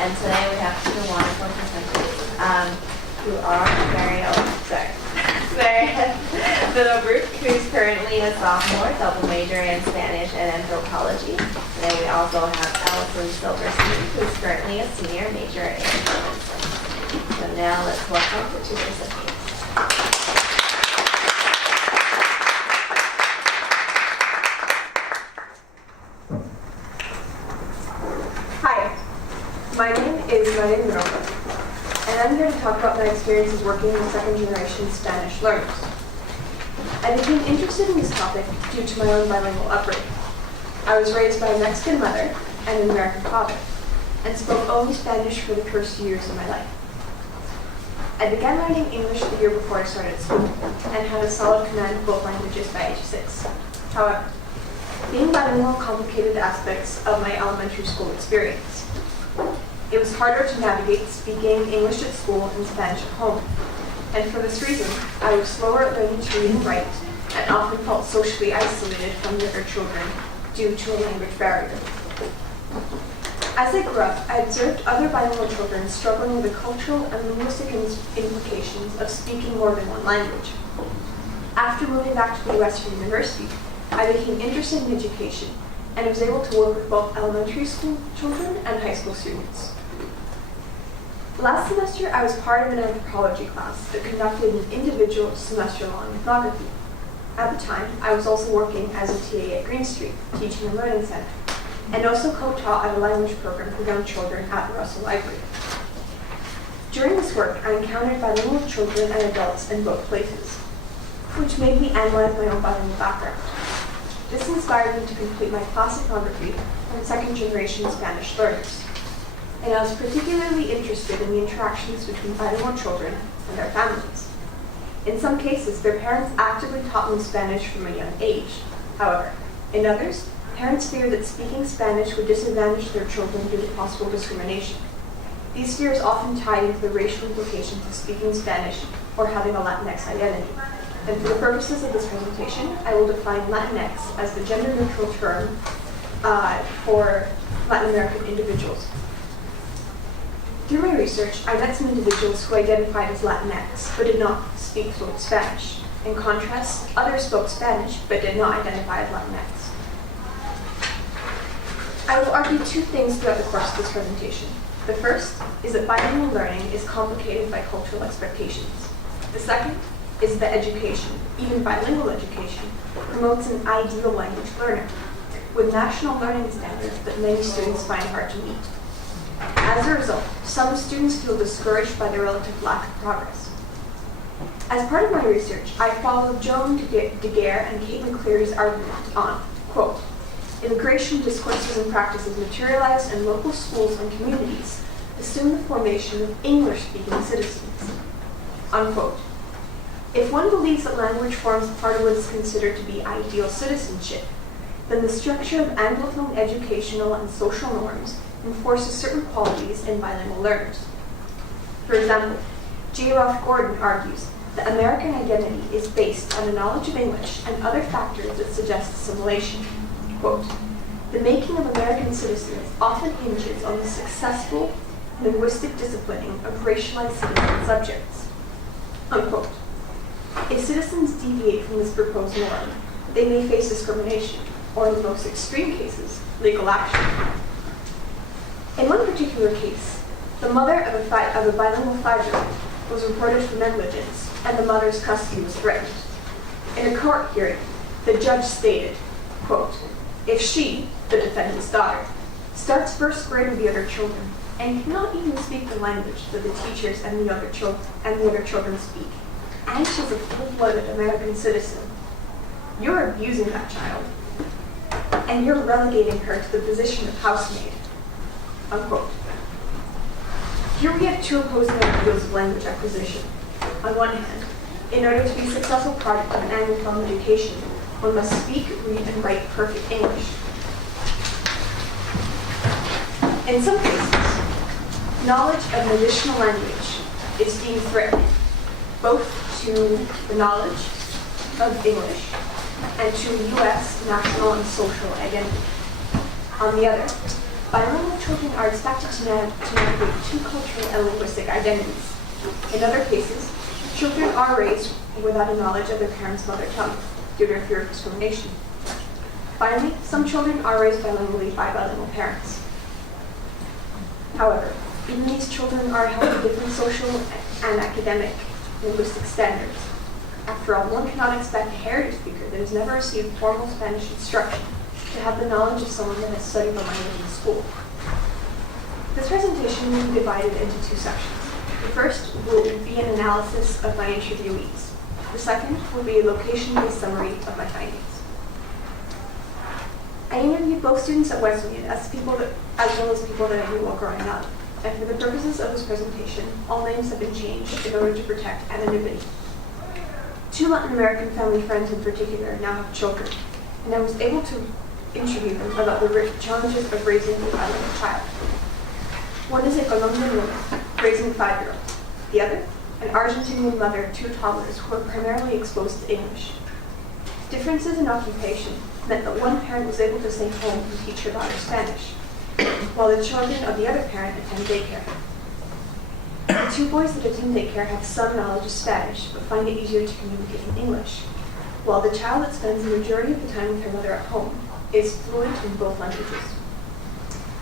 And today we have two wonderful presenters who are Mariel Middlebrook, who's currently a sophomore, double major in Spanish and anthropology. And then we also have Allison Silverstein, who's currently a senior major in journalism. So now let's welcome the two presenters. Hi, my name is Mariel Middlebrook, and I'm here to talk about my experiences working with second-generation Spanish learners. I became interested in this topic due to my own bilingual upbringing. I was raised by a Mexican mother and an American father, and spoke only Spanish for the first years of my life. I began learning English the year before I started school, and had a solid command of both languages by age 6. However, being bilingual complicated aspects of my elementary school experience. It was harder to navigate speaking English at school and Spanish at home, and for this reason, I was slower at learning to read and write, and often felt socially isolated from the other children due to a language barrier. As I grew up, I observed other bilingual children struggling with the cultural and linguistic implications of speaking more than one language. After moving back to the U.S. for university, I became interested in education and was able to work with both elementary school children and high school students. Last semester, I was part of an anthropology class that conducted an individual semester-long ethnography. At the time, I was also working as a TA at Green Street, Teaching and Learning Center, and also co-taught at a language program for young children at the Russell Library. During this work, I encountered bilingual children and adults in both places, which made me analyze my own bilingual background. This inspired me to complete my class ethnography on second-generation Spanish learners, and I was particularly interested in the interactions between bilingual children and their families. In some cases, their parents actively taught them Spanish from a young age. However, in others, parents feared that speaking Spanish would disadvantage their children due to possible discrimination. These fears often tie into the racial implications of speaking Spanish or having a Latinx identity. And for the purposes of this presentation, I will define Latinx as the gender-neutral term for Latin American individuals. Through my research, I met some individuals who identified as Latinx but did not speak fluent Spanish. In contrast, others spoke Spanish but did not identify as Latinx. I will argue two things throughout the course of this presentation. The first is that bilingual learning is complicated by cultural expectations. The second is that education, even bilingual education, promotes an ideal language learner, with national learning standards that many students find hard to meet. As a result, some students feel discouraged by the relative lack of progress. As part of my research, I followed Joan Daguerre and Caitlin Cleary's argument on, quote, immigration discourses and practices materialized in local schools and communities assume the formation of English-speaking citizens, unquote. If one believes that language forms part of what is considered to be ideal citizenship, then the structure of Anglophone educational and social norms enforces certain qualities in bilingual learners. For example, J. Ralph Gordon argues that American identity is based on a knowledge of English and other factors that suggest assimilation. Quote, the making of American citizens often hinges on the successful linguistic disciplining of racialized citizen subjects. Unquote. If citizens deviate from this proposed norm, they may face discrimination, or in the most extreme cases, legal action. In one particular case, the mother of a bilingual 5-year-old was reported for negligence, and the mother's custody was threatened. In a court hearing, the judge stated, quote, if she, the defendant's daughter, starts first grade with the other children and cannot even speak the language that the teachers and the other children speak, and she's a full-blooded American citizen, you're abusing that child, and you're relegating her to the position of housemaid, unquote. Here we have two opposing ideals of language acquisition. On one hand, in order to be a successful product of an Anglophone education, one must speak, read, and write perfect English. In some cases, knowledge of an additional language is deemed threatening, both to the knowledge of English and to U.S. national and social identity. On the other, Bilingual children are expected to navigate two cultural and linguistic identities. In other cases, children are raised without a knowledge of their parents' mother tongue due to fear of discrimination. Finally, some children are raised bilingually by bilingual parents. However, even these children are held to different social and academic linguistic standards. After all, one cannot expect a heritage speaker that has never received formal Spanish instruction to have the knowledge of someone that has studied the language in school. This presentation will be divided into two sections. The first will be an analysis of my interviewees. The second will be a location-based summary of my findings. I interviewed both students at Wesleyan as well as people that I knew while growing up. And for the purposes of this presentation, all names have been changed in order to protect anonymity. Two Latin American family friends in particular now have children, and I was able to interview them about the challenges of raising a bilingual child. One is a Colombian woman raising a 5-year-old. The other, an Argentinian mother of 2 toddlers who are primarily exposed to English. Differences in occupation meant that one parent was able to stay home and teach her daughter Spanish, while the children of the other parent attend daycare. The 2 boys that attend daycare have some knowledge of Spanish, but find it easier to communicate in English, while the child that spends the majority of the time with her mother at home is fluent in both languages.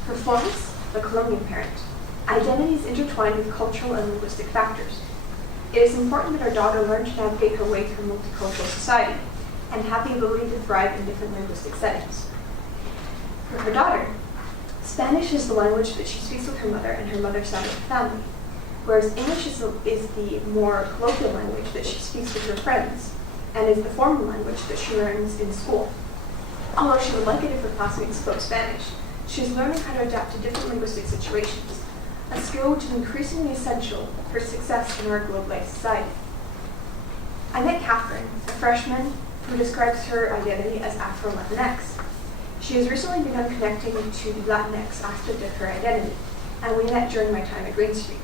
For Florence, the Colombian parent, identity is intertwined with cultural and linguistic factors. It is important that our daughter learn to navigate her way through multicultural society and have the ability to thrive in different linguistic settings. For her daughter, Spanish is the language that she speaks with her mother and her mother's side of the family, whereas English is the more colloquial language that she speaks with her friends and is the formal language that she learns in school. Although she would like it if her classmates spoke Spanish, she is learning how to adapt to different linguistic situations, a skill which is increasingly essential for success in our globalized society. I met Catherine, a freshman who describes her identity as Afro-Latinx. She has recently begun connecting to the Latinx aspect of her identity, and we met during my time at Green Street.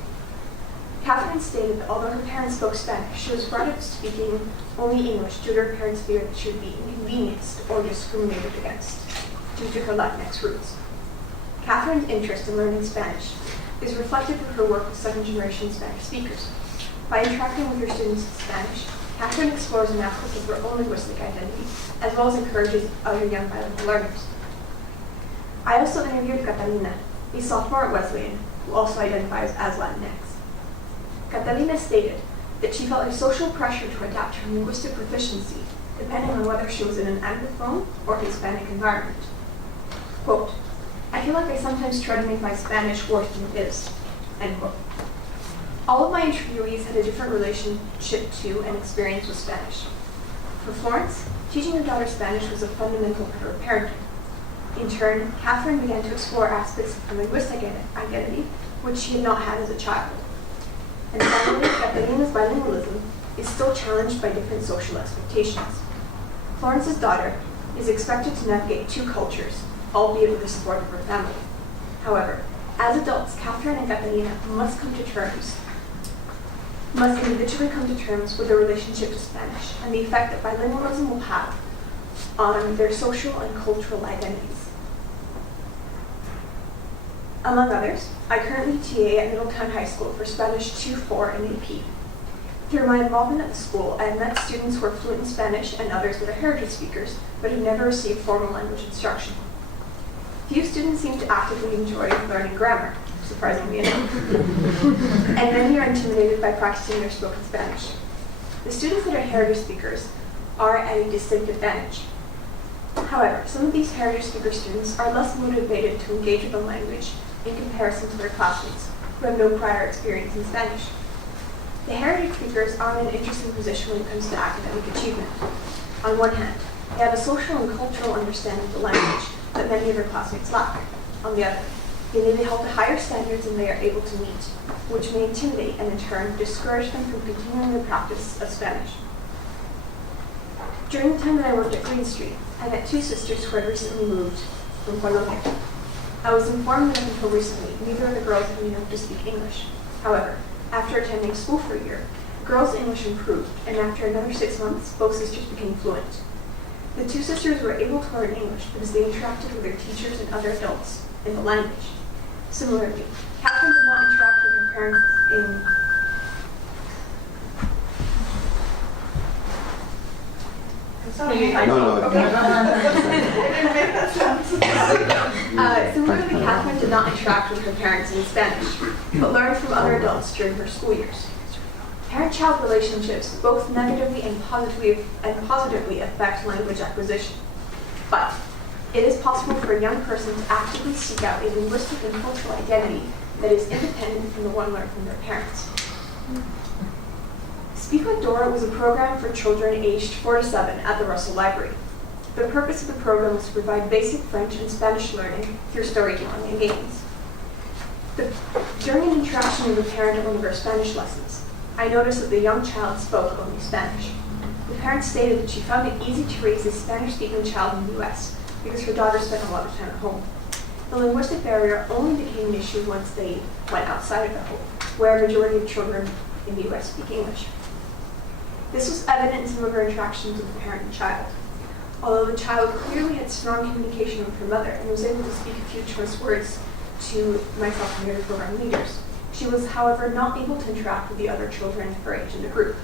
Catherine stated that although her parents spoke Spanish, she was brought up speaking only English due to her parents' fear that she would be inconvenienced or discriminated against due to her Latinx roots. Catherine's interest in learning Spanish is reflected through her work with second-generation Spanish speakers. By interacting with her students in Spanish, Catherine explores an aspect of her own linguistic identity, as well as encourages other young bilingual learners. I also interviewed Catalina, a sophomore at Wesleyan, who also identifies as Latinx. Catalina stated that she felt a social pressure to adapt her linguistic proficiency, depending on whether she was in an Anglophone or Hispanic environment. Quote, "I feel like I sometimes try to make my Spanish worse than it is," end quote. All of my interviewees had a different relationship to and experience with Spanish. For Florence, teaching her daughter Spanish was a fundamental part of her parenting. In turn, Catherine began to explore aspects of her linguistic identity which she had not had as a child. And finally, Catalina's bilingualism is still challenged by different social expectations. Florence's daughter is expected to navigate 2 cultures, albeit with the support of her family. However, as adults, Catherine and Catalina must individually come to terms with their relationship to Spanish and the effect that bilingualism will have on their social and cultural identities. Among others, I currently TA at Middletown High School for Spanish 2-4 and AP. Through my involvement at the school, I have met students who are fluent in Spanish and others that are heritage speakers, but have never received formal language instruction. Few students seem to actively enjoy learning grammar, surprisingly enough, and many are intimidated by practicing their spoken Spanish. The students that are heritage speakers are at a distinct advantage. However, some of these heritage speaker students are less motivated to engage with the language in comparison to their classmates who have no prior experience in Spanish. The heritage speakers are in an interesting position when it comes to academic achievement. On one hand, they have a social and cultural understanding of the language that many of their classmates lack. On the other, they may be held to higher standards than they are able to meet, which may intimidate and in turn discourage them from continuing the practice of Spanish. During the time that I worked at Green Street, I met 2 sisters who had recently moved from Colombia. I was informed that until recently, neither of the girls had been able to speak English. However, after attending school for a year, the girls' English improved, and after another 6 months, both sisters became fluent. The two sisters were able to learn English because they interacted with their teachers and other adults in the language. Similarly, Catherine did not interact with her parents Sorry. No. Similarly, Catherine did not interact with her parents in Spanish, but learned from other adults during her school years. Parent-child relationships both negatively and positively affect language acquisition. But it is possible for a young person to actively seek out a linguistic and cultural identity that is independent from the one learned from their parents. Speak Like Dora was a program for children aged 4 to 7 at the Russell Library. The purpose of the program was to provide basic French and Spanish learning through storytelling and games. During an interaction with a parent at one of our Spanish lessons, I noticed that the young child spoke only Spanish. The parent stated that she found it easy to raise a Spanish-speaking child in the U.S. because her daughter spent a lot of time at home. The linguistic barrier only became an issue once they went outside of the home, where a majority of children in the U.S. speak English. This was evident in some of her interactions with the parent and child. Although the child clearly had strong communication with her mother and was able to speak a few choice words to myself and the other program leaders, she was, however, not able to interact with the other children her age in the group.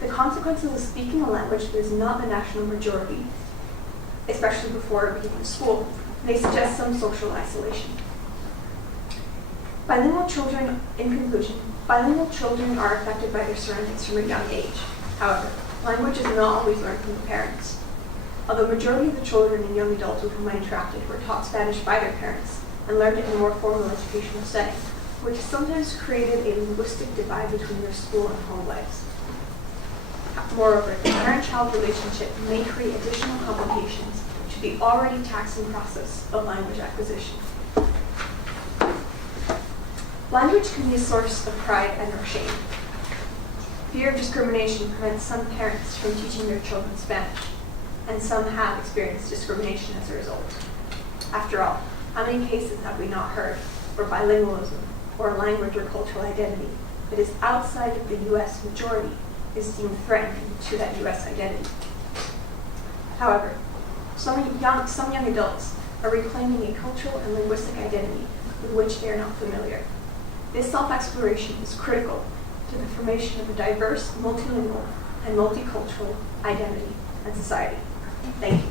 The consequences of speaking a language that is not the national majority, especially before beginning school, may suggest some social isolation. Bilingual children, in conclusion, bilingual children are affected by their surroundings from a young age. However, language is not always learned from the parents. Although majority of the children and young adults with whom I interacted were taught Spanish by their parents and learned it in a more formal educational setting, which sometimes created a linguistic divide between their school and home lives. Moreover, the parent-child relationship may create additional complications to the already taxing process of language acquisition. Language can be a source of pride and or shame. Fear of discrimination prevents some parents from teaching their children Spanish, and some have experienced discrimination as a result. After all, how many cases have we not heard where bilingualism or a language or cultural identity that is outside of the U.S. majority is deemed threatening to that U.S. identity? However, some young adults are reclaiming a cultural and linguistic identity with which they are not familiar. This self-exploration is critical to the formation of a diverse, multilingual, and multicultural identity and society. Thank you.